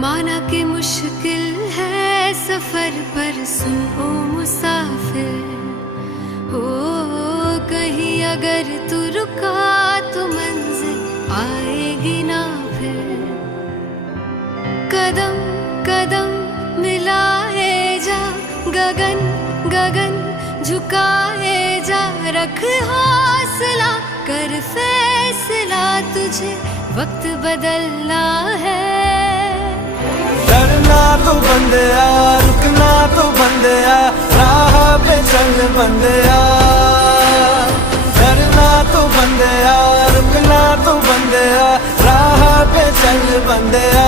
माना कि मुश्किल है सफर पर सुन ओ मुसाफिर, हो कहीं अगर तू रुका तो मंजिल आएगी ना फिर। कदम कदम मिलाए जा, गगन गगन झुकाए जा, रख हौसला कर फैसला, तुझे वक्त बदलना है। डरना तो बंदिया, रुकना तो बंदिया, राह पे चल बंदिया। डरना तो बंदिया, रुकना तो बंदिया, राह पे चल बंदिया।